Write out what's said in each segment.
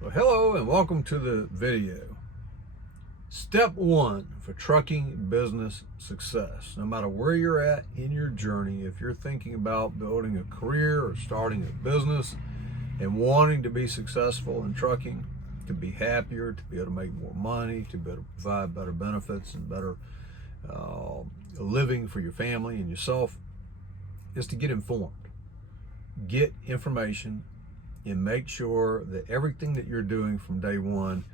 Well, hello and welcome to the video. Step one for trucking business success. No matter where you're at in your journey, if you're thinking about building a career or starting a business and wanting to be successful in trucking, to be happier, to be able to make more money, to be able to provide better benefits and better living for your family and yourself, is to get informed. Get information and make sure that everything that you're doing from day one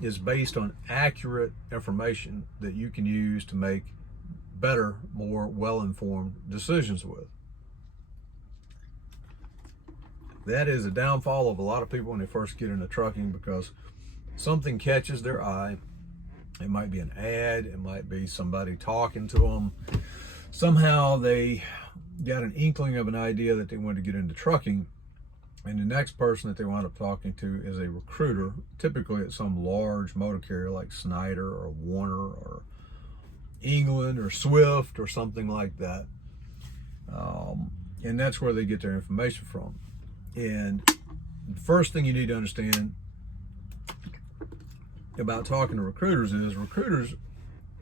is based on accurate information that you can use to make better, more well-informed decisions with. That is a downfall of a lot of people when they first get into trucking, because something catches their eye. It might be an ad, it might be somebody talking to them. Somehow they got an inkling of an idea that they wanted to get into trucking, and the next person that they wind up talking to is a recruiter, typically at some large motor carrier like Snyder or Warner or England or Swift or something like that. And that's where they get their information from. And the first thing you need to understand about talking to recruiters is recruiters,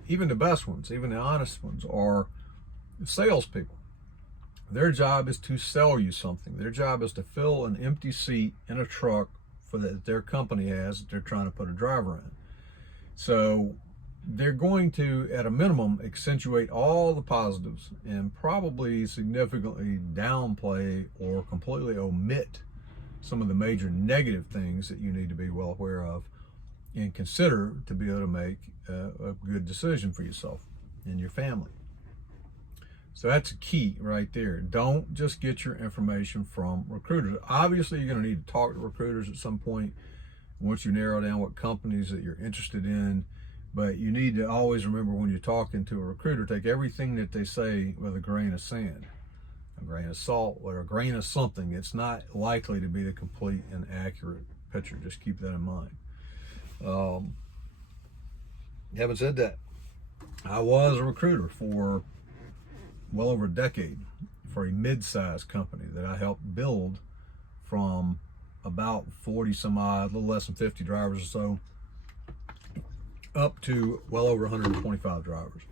even the best ones, even the honest ones, are salespeople. Their job is to sell you something. Their job is to fill an empty seat in a truck that their company has that they're trying to put a driver in. So they're going to, at a minimum, accentuate all the positives and probably significantly downplay or completely omit some of the major negative things that you need to be well aware of and consider to be able to make a good decision for yourself and your family. So that's a key right there. Don't just get your information from recruiters. Obviously, you're going to need to talk to recruiters at some point once you narrow down what companies that you're interested in. But you need to always remember, when you're talking to a recruiter, take everything that they say with a grain of sand, a grain of salt, or a grain of something. It's not likely to be the complete and accurate picture. Just keep that in mind. Having said that, I was a recruiter for well over a decade for a mid-sized company that I helped build from about 40 some odd, a little less than 50 drivers or so, up to well over 125 drivers.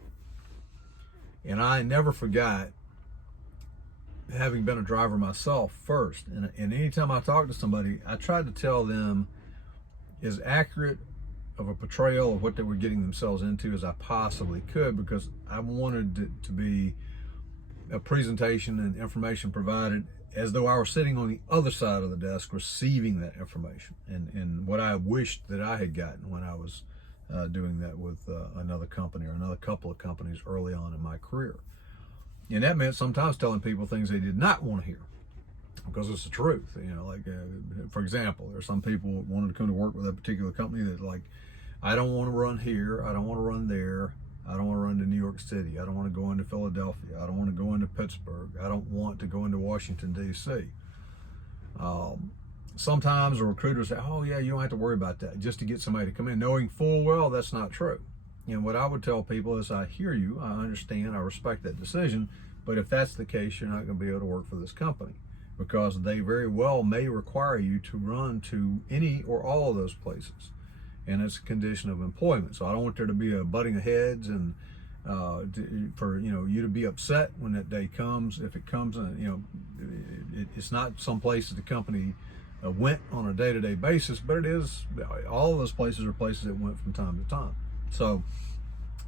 And I never forgot, having been a driver myself first, and anytime I talked to somebody, I tried to tell them as accurate of a portrayal of what they were getting themselves into as I possibly could, because I wanted it to be a presentation and information provided as though I were sitting on the other side of the desk receiving that information, and what I wished that I had gotten when I was doing that with another company or another couple of companies early on in my career. And that meant sometimes telling people things they did not want to hear, because it's the truth. You know, like for example, there are some people that wanted to come to work with a particular company that, like, I don't want to run here, I don't want to run there, I don't want to run to New York City, I don't want to go into Philadelphia, I don't want to go into Pittsburgh, I don't want to go into Washington, D.C. Sometimes a recruiter say, oh yeah, you don't have to worry about that, just to get somebody to come in, knowing full well that's not true. And what I would tell people is, I hear you, I understand, I respect that decision, but if that's the case, you're not going to be able to work for this company, because they very well may require you to run to any or all of those places, and it's a condition of employment. So I don't want there to be a butting of heads, and for you to be upset when that day comes, if it comes. It's not some places the company went on a day-to-day basis, but it is, all of those places are places that went from time to time. So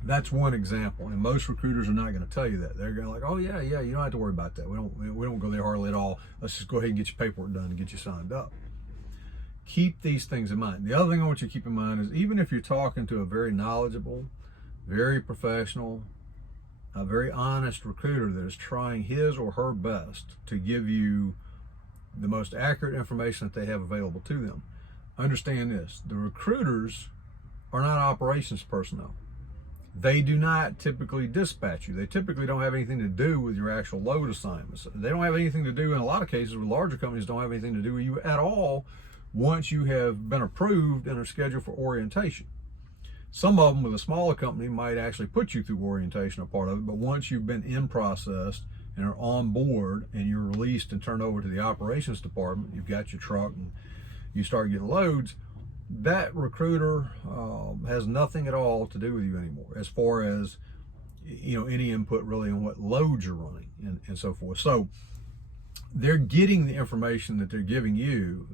that's one example, and most recruiters are not going to tell you that. They're going to, like, oh yeah, you don't have to worry about that. We don't go there hardly at all. Let's just go ahead and get your paperwork done and get you signed up. Keep these things in mind. The other thing I want you to keep in mind is, even if you're talking to a very knowledgeable, very professional, a very honest recruiter that is trying his or her best to give you the most accurate information that they have available to them, understand this: the recruiters are not operations personnel. They do not typically dispatch you. They typically don't have anything to do with your actual load assignments. They don't have anything to do, in a lot of cases with larger companies, don't have anything to do with you at all once you have been approved and are scheduled for orientation. Some of them with a smaller company might actually put you through orientation, a part of it, but once you've been in process and are on board and you're released and turned over to the operations department, you've got your truck and you start getting loads, that recruiter has nothing at all to do with you anymore as far as, any input really on what loads you're running and so forth. So they're getting the information that they're giving you.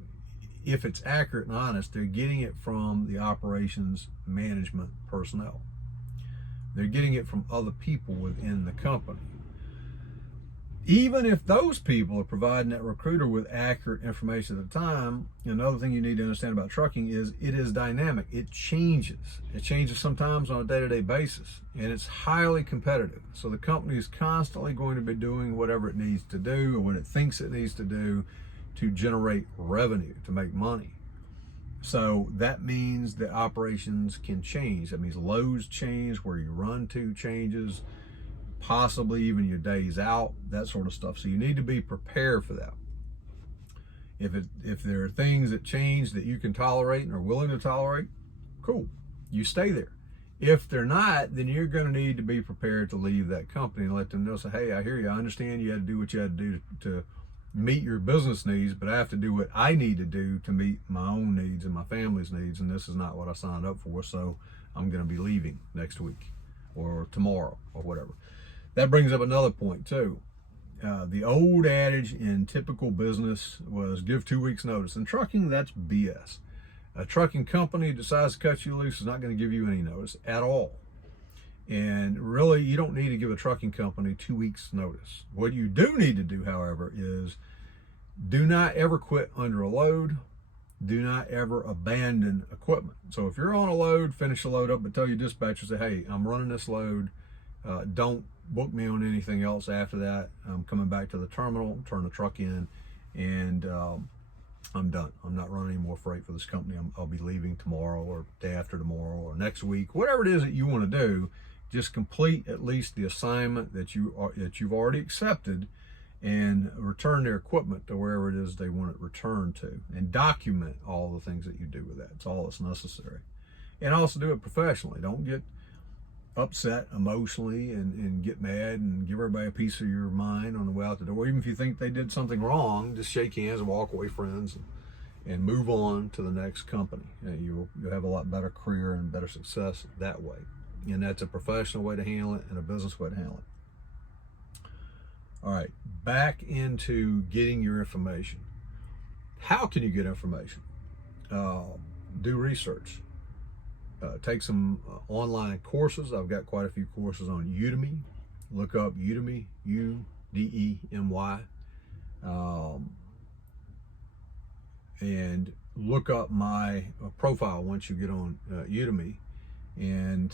If it's accurate and honest, they're getting it from the operations management personnel. They're getting it from other people within the company. Even if those people are providing that recruiter with accurate information at the time, another thing you need to understand about trucking is it is dynamic. It changes. It changes sometimes on a day-to-day basis, and it's highly competitive. So the company is constantly going to be doing whatever it needs to do or what it thinks it needs to do to generate revenue, to make money. So that means that operations can change. That means loads change, where you run to changes, possibly even your days out, that sort of stuff. So you need to be prepared for that. If there are things that change that you can tolerate and are willing to tolerate, cool, you stay there. If they're not, then you're going to need to be prepared to leave that company and let them know, say, hey, I hear you, I understand you had to do what you had to do to meet your business needs, but I have to do what I need to do to meet my own needs and my family's needs, and this is not what I signed up for, so I'm going to be leaving next week or tomorrow or whatever. That brings up another point too. The old adage in typical business was give 2 weeks notice. In trucking, that's BS. A trucking company decides to cut you loose is not going to give you any notice at all. And really, you don't need to give a trucking company 2 weeks notice. What you do need to do, however, is do not ever quit under a load. Do not ever abandon equipment. So if you're on a load, finish the load up, but tell your dispatcher, say, hey, I'm running this load. Don't book me on anything else after that. I'm coming back to the terminal, turn the truck in, and I'm done. I'm not running any more freight for this company. I'll be leaving tomorrow or day after tomorrow or next week. Whatever it is that you want to do, just complete at least the assignment that you've already accepted, and return their equipment to wherever it is they want it returned to, and document all the things that you do with that. It's all that's necessary. And also do it professionally. Don't get upset emotionally and get mad and give everybody a piece of your mind on the way out the door. Even if you think they did something wrong, just shake hands and walk away friends and move on to the next company. You'll have a lot better career and better success that way. And that's a professional way to handle it and a business way to handle it. All right, back into getting your information. How can you get information? Do research. Take some online courses. I've got quite a few courses on Udemy. Look up Udemy, U-D-E-M-Y, and look up my profile once you get on Udemy, and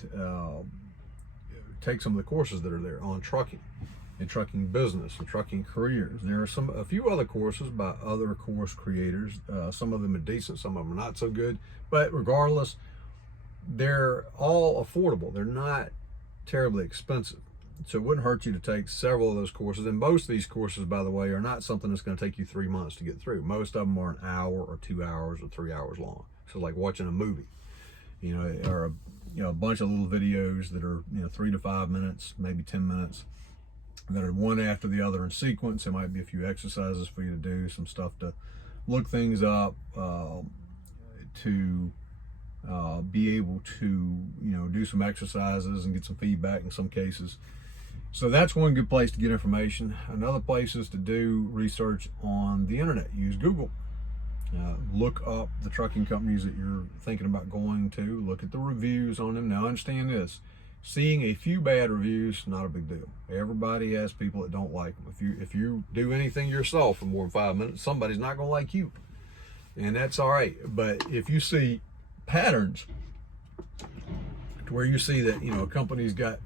take some of the courses that are there on trucking and trucking business and trucking careers. There are a few other courses by other course creators. Some of them are decent, some of them are not so good, but regardless, they're all affordable. They're not terribly expensive. So it wouldn't hurt you to take several of those courses. And most of these courses, by the way, are not something that's going to take you 3 months to get through. Most of them are an hour or 2 hours or 3 hours long. So like watching a movie, or a bunch of little videos that are 3 to 5 minutes, maybe 10 minutes, that are one after the other in sequence. There might be a few exercises for you to do, some stuff to look things up, to be able to do some exercises and get some feedback in some cases. So that's one good place to get information. Another place is to do research on the internet. Use Google. Look up the trucking companies that you're thinking about going to. Look at the reviews on them. Now understand this, seeing a few bad reviews, not a big deal. Everybody has people that don't like them. If you do anything yourself for more than 5 minutes, somebody's not going to like you, and that's all right. But if you see patterns to where you see that a company's got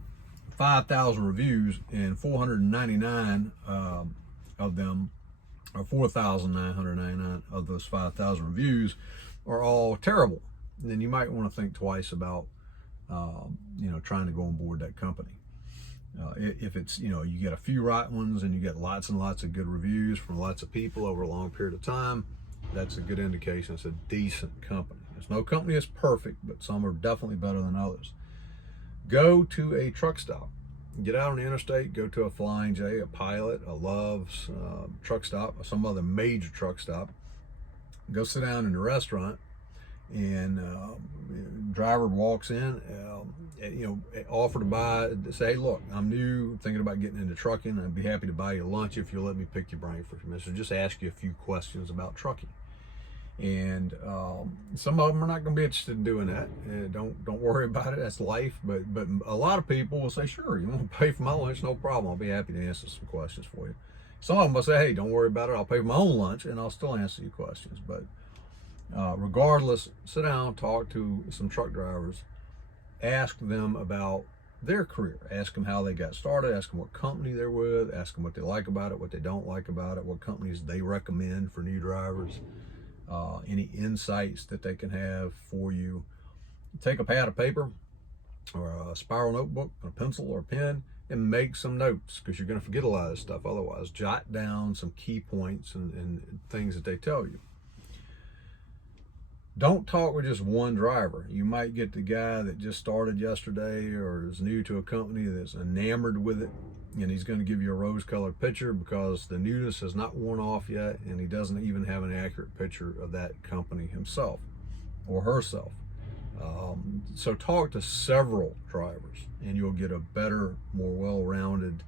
5,000 reviews and 499 of them, or 4,999 of those 5,000 reviews are all terrible, then you might want to think twice about trying to go on board that company. If it's you get a few right ones and you get lots and lots of good reviews from lots of people over a long period of time, that's a good indication it's a decent company. There's no company that's perfect, but some are definitely better than others. Go to a truck stop. Get out on the interstate, go to a Flying J, a Pilot, a Love's truck stop, or some other major truck stop, go sit down in the restaurant, and driver walks in, offer to buy, say, hey, look, I'm new, thinking about getting into trucking. I'd be happy to buy you lunch if you'll let me pick your brain for a few minutes. So just ask you a few questions about trucking. And some of them are not going to be interested in doing that. Don't worry about it. That's life. But a lot of people will say, sure, you want to pay for my lunch? No problem. I'll be happy to answer some questions for you. Some of them will say, hey, don't worry about it. I'll pay for my own lunch and I'll still answer your questions. But regardless, sit down, talk to some truck drivers, ask them about their career, ask them how they got started, ask them what company they're with, ask them what they like about it, what they don't like about it, what companies they recommend for new drivers, any insights that they can have for you. Take a pad of paper or a spiral notebook, a pencil or a pen, and make some notes, because you're going to forget a lot of this stuff otherwise. Jot down some key points and things that they tell you. Don't talk with just one driver. You might get the guy that just started yesterday or is new to a company that's enamored with it, and he's going to give you a rose-colored picture because the newness has not worn off yet, and he doesn't even have an accurate picture of that company himself or herself. So talk to several drivers, and you'll get a better, more well-rounded,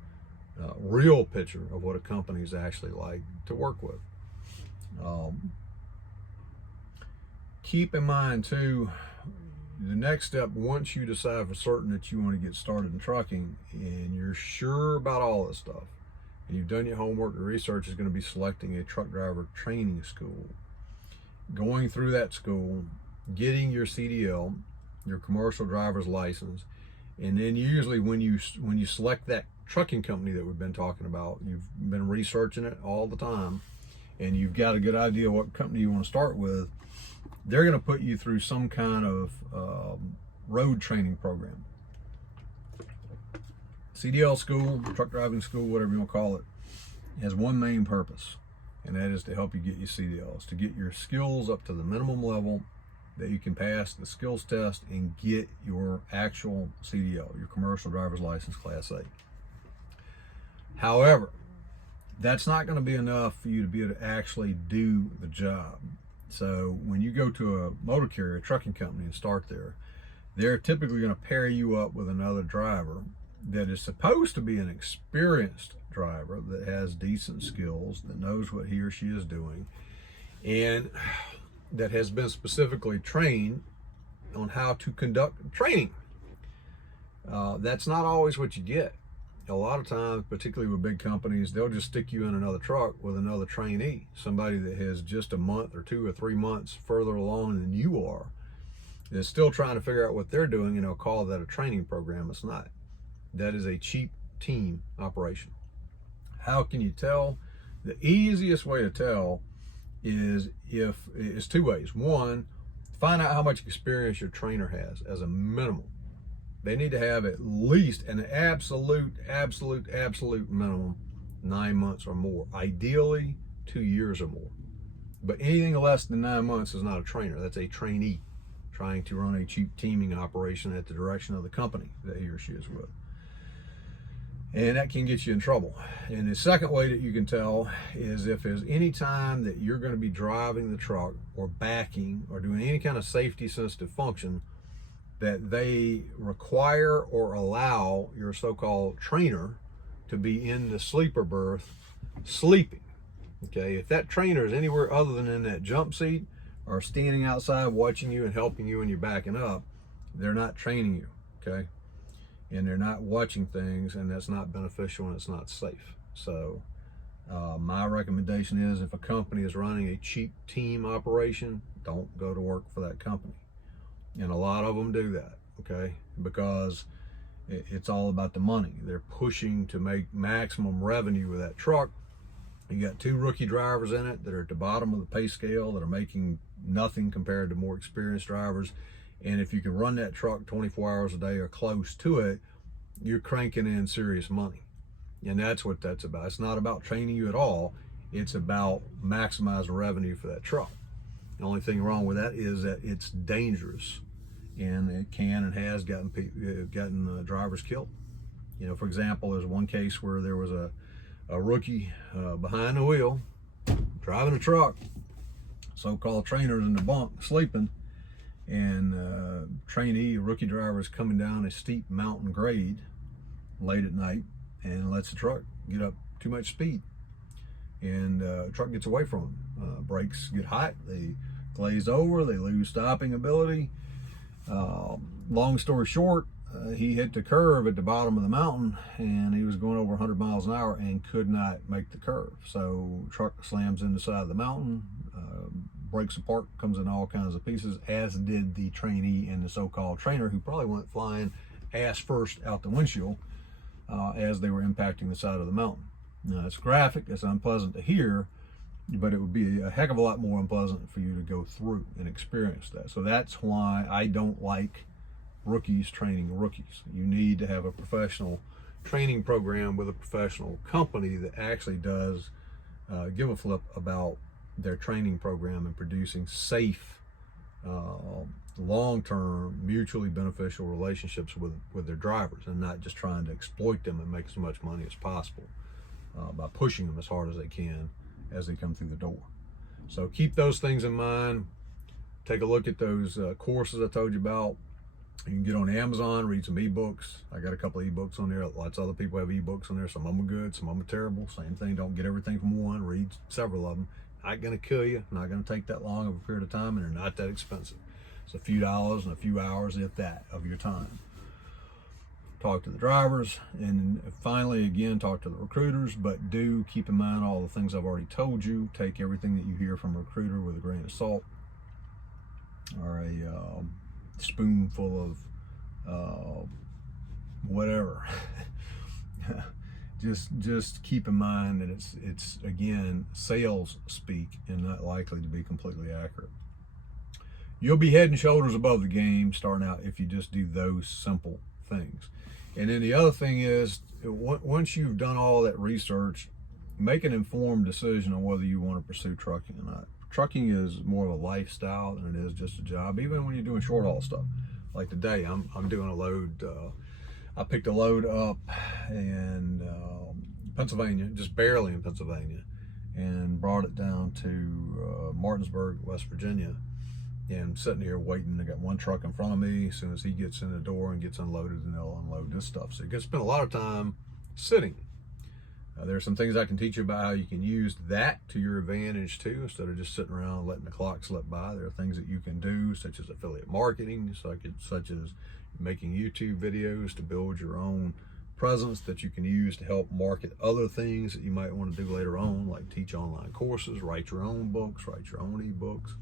real picture of what a company is actually like to work with. Keep in mind too, the next step, once you decide for certain that you want to get started in trucking and you're sure about all this stuff and you've done your homework and research, is going to be selecting a truck driver training school. Going through that school, getting your CDL, your commercial driver's license, and then usually when you select that trucking company that we've been talking about, you've been researching it all the time and you've got a good idea what company you want to start with. They're going to put you through some kind of road training program. CDL school, truck driving school, whatever you want to call it, has one main purpose, and that is to help you get your CDLs, to get your skills up to the minimum level that you can pass the skills test and get your actual CDL, your commercial driver's license, Class A. However, that's not going to be enough for you to be able to actually do the job. So when you go to a motor carrier, a trucking company, and start there, they're typically going to pair you up with another driver that is supposed to be an experienced driver that has decent skills, that knows what he or she is doing, and that has been specifically trained on how to conduct training. That's not always what you get. A lot of times, particularly with big companies, they'll just stick you in another truck with another trainee, somebody that has just a month or 2 or 3 months further along than you are, that's still trying to figure out what they're doing, and they'll call that a training program. It's not. That is a cheap team operation. How can you tell? The easiest way to tell is two ways. One, find out how much experience your trainer has as a minimum. They need to have at least an absolute minimum 9 months or more. Ideally, 2 years or more. But anything less than 9 months is not a trainer. That's a trainee trying to run a cheap teaming operation at the direction of the company that he or she is with. And that can get you in trouble. And the second way that you can tell is if there's any time that you're going to be driving the truck or backing or doing any kind of safety sensitive function that they require or allow your so-called trainer to be in the sleeper berth sleeping. Okay, if that trainer is anywhere other than in that jump seat or standing outside watching you and helping you when you're backing up, they're not training you, okay? And they're not watching things, and that's not beneficial and it's not safe. So my recommendation is, if a company is running a cheap team operation, don't go to work for that company. And a lot of them do that, okay? Because it's all about the money. They're pushing to make maximum revenue with that truck. You got 2 rookie drivers in it that are at the bottom of the pay scale that are making nothing compared to more experienced drivers. And if you can run that truck 24 hours a day or close to it, you're cranking in serious money. And that's what that's about. It's not about training you at all. It's about maximizing revenue for that truck. The only thing wrong with that is that it's dangerous, and it can and has gotten drivers killed. You know, for example, there's one case where there was a rookie behind the wheel driving a truck, so-called trainers in the bunk sleeping, and trainee, a rookie driver, is coming down a steep mountain grade late at night and lets the truck get up too much speed, and the truck gets away from them. Brakes get hot, they glaze over, they lose stopping ability. Long story short, he hit the curve at the bottom of the mountain, and he was going over 100 miles an hour and could not make the curve. So truck slams in the side of the mountain, breaks apart, comes in all kinds of pieces, as did the trainee and the so-called trainer, who probably went flying ass first out the windshield as they were impacting the side of the mountain. Now, it's graphic, it's unpleasant to hear, but it would be a heck of a lot more unpleasant for you to go through and experience that. So that's why I don't like rookies training rookies. You need to have a professional training program with a professional company that actually does give a flip about their training program and producing safe, long-term, mutually beneficial relationships with their drivers, and not just trying to exploit them and make as much money as possible by pushing them as hard as they can as they come through the door. So keep those things in mind. Take a look at those courses I told you about. You can get on Amazon, read some ebooks. I got a couple of ebooks on there. Lots of other people have ebooks on there. Some of them are good, some of them are terrible. Same thing, don't get everything from one, read several of them. Not gonna kill you, not gonna take that long of a period of time, and they're not that expensive. It's a few dollars and a few hours, if that, of your time. Talk to the drivers, and finally, again, talk to the recruiters, but do keep in mind all the things I've already told you. Take everything that you hear from a recruiter with a grain of salt, or a spoonful of whatever. just keep in mind that it's again sales speak and not likely to be completely accurate. You'll be head and shoulders above the game starting out if you just do those simple things. And then the other thing is, once you've done all that research, make an informed decision on whether you want to pursue trucking or not. Trucking is more of a lifestyle than it is just a job, even when you're doing short haul stuff. Like today, I'm doing a load. I picked a load up in Pennsylvania, just barely in Pennsylvania, and brought it down to Martinsburg, West Virginia. And I'm sitting here waiting. I got one truck in front of me. As soon as he gets in the door and gets unloaded, and they'll unload this stuff. So you can spend a lot of time sitting. There are some things I can teach you about how you can use that to your advantage too, instead of just sitting around letting the clock slip by. There are things that you can do, such as affiliate marketing, such as making YouTube videos to build your own presence that you can use to help market other things that you might want to do later on, like teach online courses, write your own books, write your own ebooks.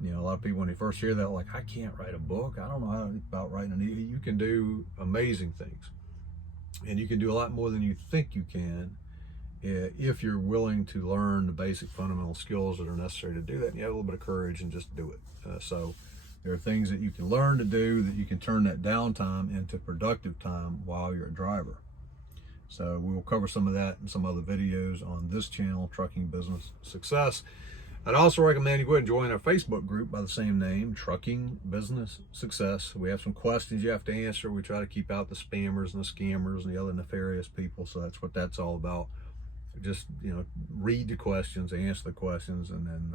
You know, a lot of people, when they first hear that, like, I can't write a book. I don't know about writing an ebook. You can do amazing things. And you can do a lot more than you think you can if you're willing to learn the basic fundamental skills that are necessary to do that. And you have a little bit of courage and just do it. So there are things that you can learn to do that you can turn that downtime into productive time while you're a driver. So we will cover some of that in some other videos on this channel, Trucking Business Success. I'd also recommend you go ahead and join our Facebook group by the same name, Trucking Business Success. We have some questions you have to answer. We try to keep out the spammers and the scammers and the other nefarious people. So that's what that's all about. Just, you know, read the questions, answer the questions, and then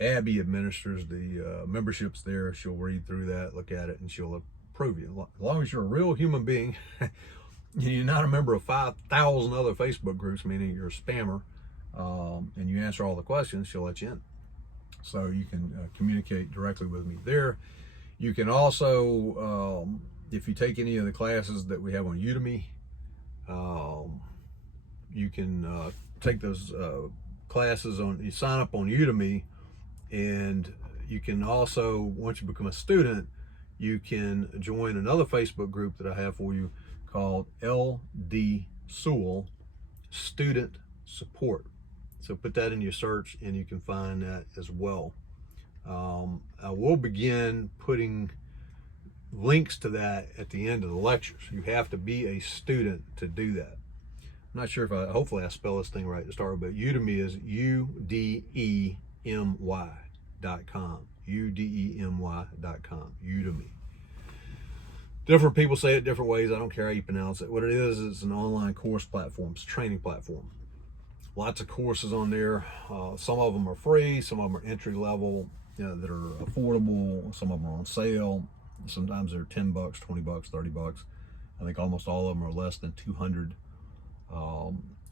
Abby administers the memberships there. She'll read through that, look at it, and she'll approve you. As long as you're a real human being, you're not a member of 5,000 other Facebook groups, meaning you're a spammer, and you answer all the questions, she'll let you in. So you can communicate directly with me there. You can also, if you take any of the classes that we have on Udemy, you can take those classes you sign up on Udemy, and you can also, once you become a student, you can join another Facebook group that I have for you called LD Sewell Student Support. So put that in your search and you can find that as well. I will begin putting links to that at the end of the lectures. You have to be a student to do that. I'm not sure if hopefully I spell this thing right to start with, but Udemy is UDEMY.com. UDEMY.com. Udemy. Different people say it different ways. I don't care how you pronounce it. What it is, it's an online course platform. It's a training platform. Lots of courses on there. Some of them are free, some of them are entry level, that are affordable. Some of them are on sale. Sometimes they're $10, $20, $30. I think almost all of them are less than 200.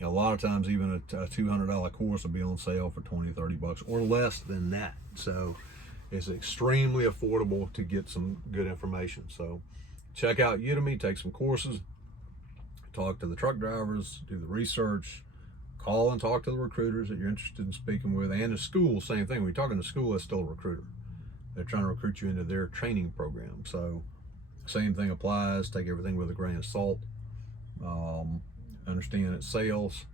A lot of times even a $200 course will be on sale for 20, $30 or less than that. So it's extremely affordable to get some good information. So check out Udemy, take some courses, talk to the truck drivers, do the research, call and talk to the recruiters that you're interested in speaking with, and the school, same thing. When you're talking to school, that's still a recruiter. They're trying to recruit you into their training program. So same thing applies. Take everything with a grain of salt. Understand it's sales.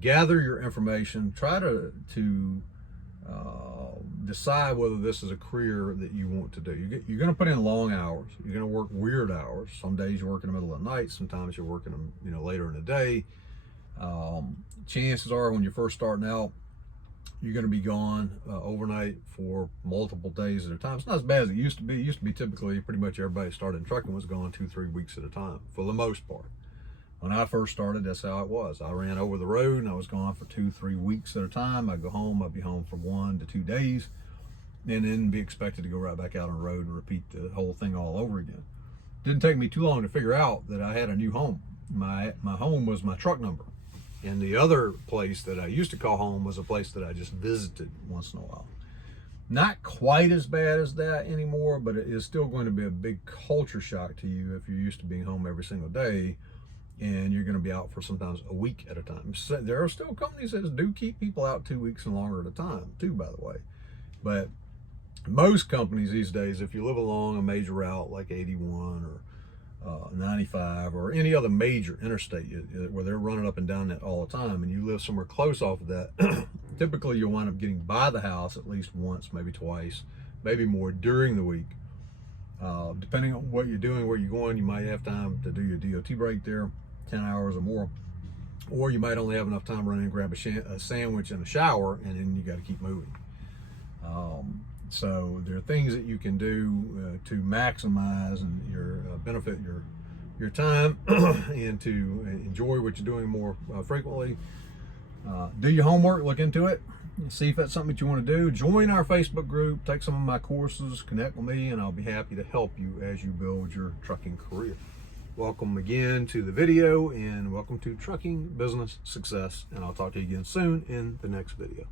Gather your information. Try to decide whether this is a career that you want to do. You're going to put in long hours. You're going to work weird hours. Some days you work in the middle of the night. Sometimes you're working them, later in the day. Chances are when you're first starting out, you're going to be gone overnight for multiple days at a time. It's not as bad as it used to be. It used to be typically pretty much everybody started in trucking was gone 2-3 weeks at a time for the most part. When I first started, that's how it was. I ran over the road and I was gone for 2-3 weeks at a time. I'd go home, I'd be home for 1 to 2 days, and then be expected to go right back out on the road and repeat the whole thing all over again. Didn't take me too long to figure out that I had a new home. My home was my truck number. And the other place that I used to call home was a place that I just visited once in a while. Not quite as bad as that anymore, but it is still going to be a big culture shock to you if you're used to being home every single day and you're going to be out for sometimes a week at a time. So there are still companies that do keep people out 2 weeks and longer at a time too, by the way. But most companies these days, if you live along a major route like 81 or 95 or any other major interstate where they're running up and down that all the time, and you live somewhere close off of that, typically you'll wind up getting by the house at least once, maybe twice, maybe more during the week. Depending on what you're doing, where you're going, you might have time to do your DOT break there, 10 hours or more, or you might only have enough time to run in and grab a sandwich and a shower, and then you got to keep moving. So there are things that you can do to maximize and benefit your time and to enjoy what you're doing more frequently. Do your homework, look into it, see if that's something that you want to do. Join our Facebook group, take some of my courses, connect with me, and I'll be happy to help you as you build your trucking career. Welcome again to the video, and welcome to Trucking Business Success, and I'll talk to you again soon in the next video.